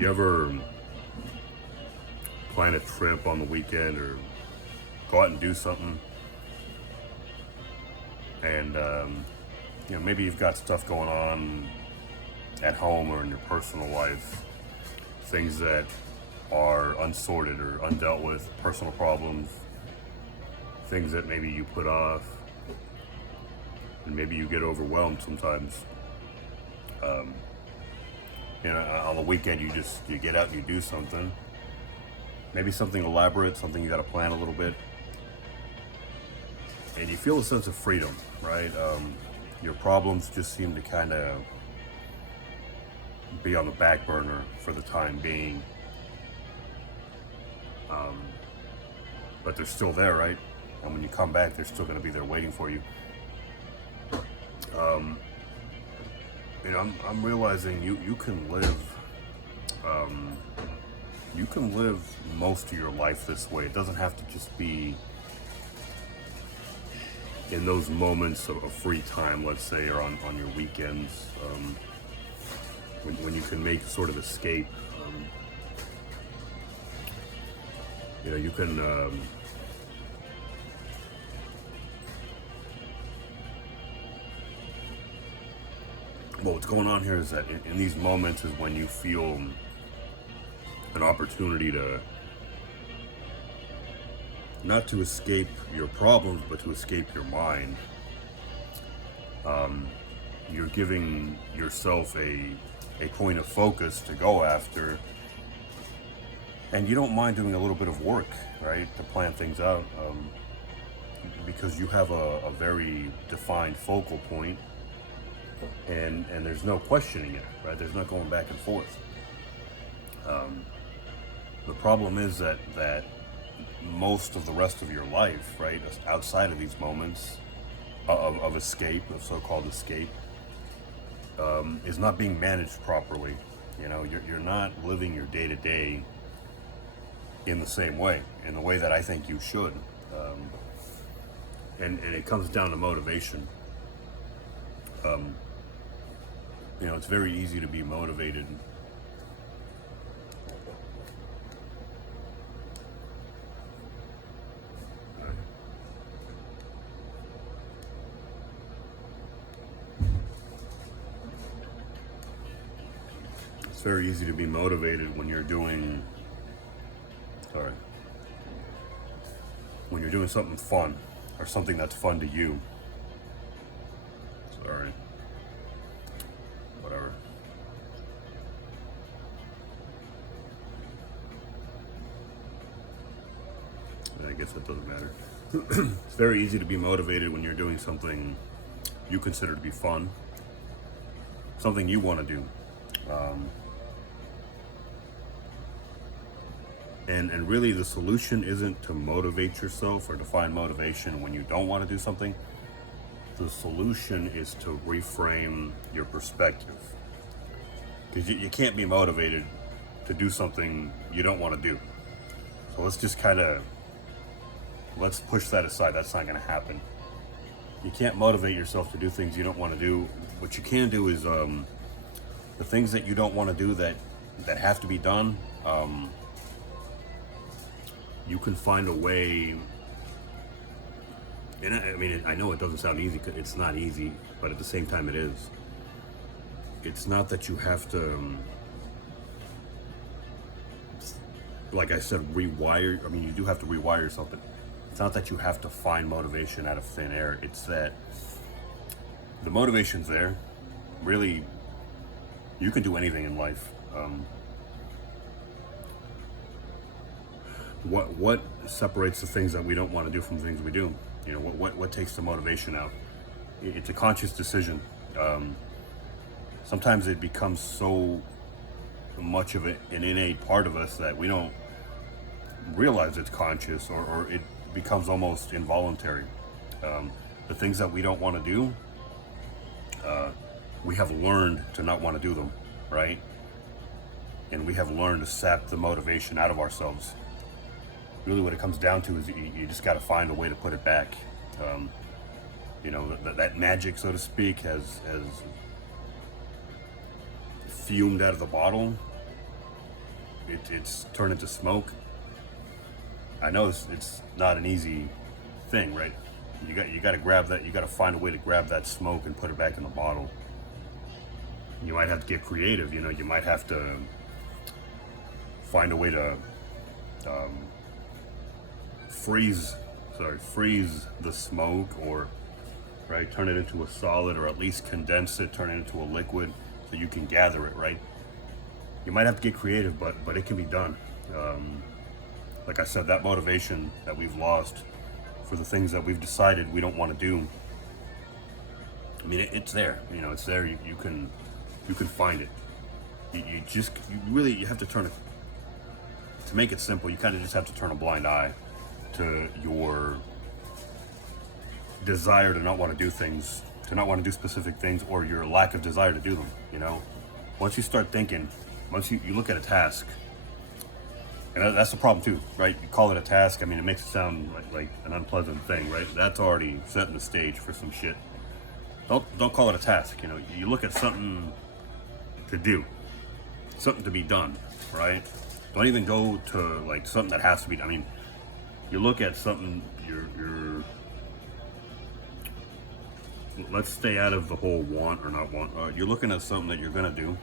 You ever plan a trip on the weekend or go out and do something, and maybe you've got stuff going on at home or in your personal life, things that are unsorted or undealt with, personal problems, things that maybe you put off, and maybe you get overwhelmed sometimes. On the weekend you get out and you do something, maybe something elaborate, something you got to plan a little bit, and you feel a sense of freedom, right? Your problems just seem to kind of be on the back burner for the time being, but they're still there, right? And when you come back, they're still going to be there waiting for you. I'm realizing you can live most of your life this way. It doesn't have to just be in those moments of free time, let's say, or on your weekends, when you can make sort of escape. You can what's going on here is that in these moments is when you feel an opportunity to not to escape your problems, but to escape your mind. You're giving yourself a point of focus to go after, and you don't mind doing a little bit of work, right, to plan things out, because you have a very defined focal point, and there's no questioning it, right? There's not going back and forth. The problem is that most of the rest of your life, right, outside of these moments of escape, of so-called escape, is not being managed properly. You're not living your day-to-day in the same way, in the way that I think you should. And it comes down to motivation. It's very easy to be motivated. It's very easy to be motivated when you're doing, when you're doing something fun, or something that's fun to you. Sorry. Whatever. I guess that doesn't matter. It's very easy to be motivated when you're doing something you consider to be fun, something you want to do. And really the solution isn't to motivate yourself or to find motivation when you don't want to do something. The solution is to reframe your perspective. Because you can't be motivated to do something you don't want to do. So let's push that aside. That's not going to happen. You can't motivate yourself to do things you don't want to do. What you can do is the things that you don't want to do that have to be done, you can find a way. And I know it doesn't sound easy, because it's not easy, but at the same time it is. It's not that you have to, like I said, rewire. You do have to rewire yourself, but it's not that you have to find motivation out of thin air. It's that the motivation's there. Really, you can do anything in life. What separates the things that we don't want to do from the things we do? What takes the motivation out? It's a conscious decision. Sometimes it becomes so much of an innate part of us that we don't realize it's conscious, or it becomes almost involuntary. The things that we don't want to do, we have learned to not want to do them, right? And we have learned to sap the motivation out of ourselves. Really what it comes down to is you just got to find a way to put it back. That magic, so to speak, has fumed out of the bottle, it's turned into smoke. I know it's not an easy thing, right? You got to grab that. You got to find a way to grab that smoke and put it back in the bottle. You might have to get creative. You know, you might have to find a way to freeze the smoke, or right, turn it into a solid, or at least condense it, turn it into a liquid so you can gather it, right? You might have to get creative, but it can be done. Like I said, that motivation that we've lost for the things that we've decided we don't want to do, I mean, it's there. You know, it's there. You can find it. You have to turn it. To make it simple, you kind of just have to turn a blind eye to your desire to not want to do things, to not want to do specific things, or your lack of desire to do them. You know, once you start thinking, once you look at a task, and that's the problem too, right? You call it a task. I mean, it makes it sound like an unpleasant thing, right? That's already setting the stage for some shit. Don't call it a task. You know, you look at something to do, something to be done, right? Don't even go to like something that has to be. I mean, you look at something. You're. Let's stay out of the whole want or not want. You're looking at something that you're gonna do,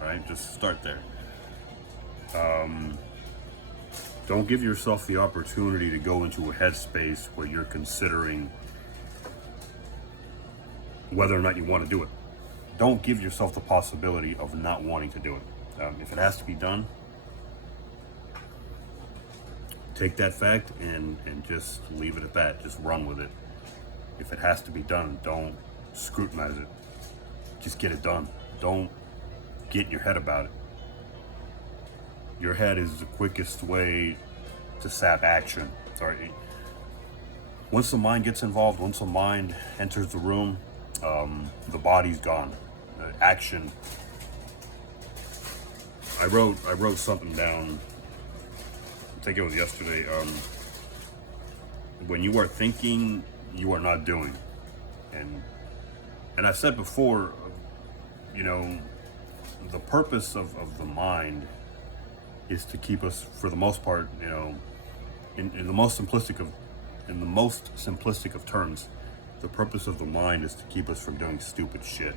right? Just start there. Don't give yourself the opportunity to go into a headspace where you're considering whether or not you want to do it. Don't give yourself the possibility of not wanting to do it. If it has to be done, take that fact and just leave it at that. Just run with it. If it has to be done, don't scrutinize it. Just get it done. Don't get in your head about it. Your head is the quickest way to sap action. Sorry. Once the mind gets involved, once the mind enters the room, the body's gone. Action. I wrote something down. I think it was yesterday. When you are thinking, you are not doing. And I've said before, you know, the purpose of the mind is to keep us, for the most part, you know, in the most simplistic of terms, the purpose of the mind is to keep us from doing stupid shit.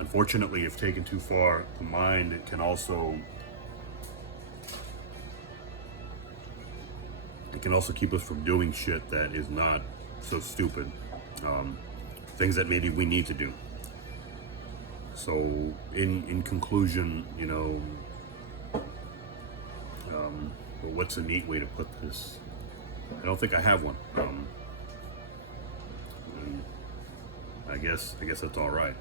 Unfortunately, if taken too far, the mind can also keep us from doing shit that is not so stupid. Things that maybe we need to do. So, in conclusion, you know, well, what's a neat way to put this? I don't think I have one. I guess that's all right.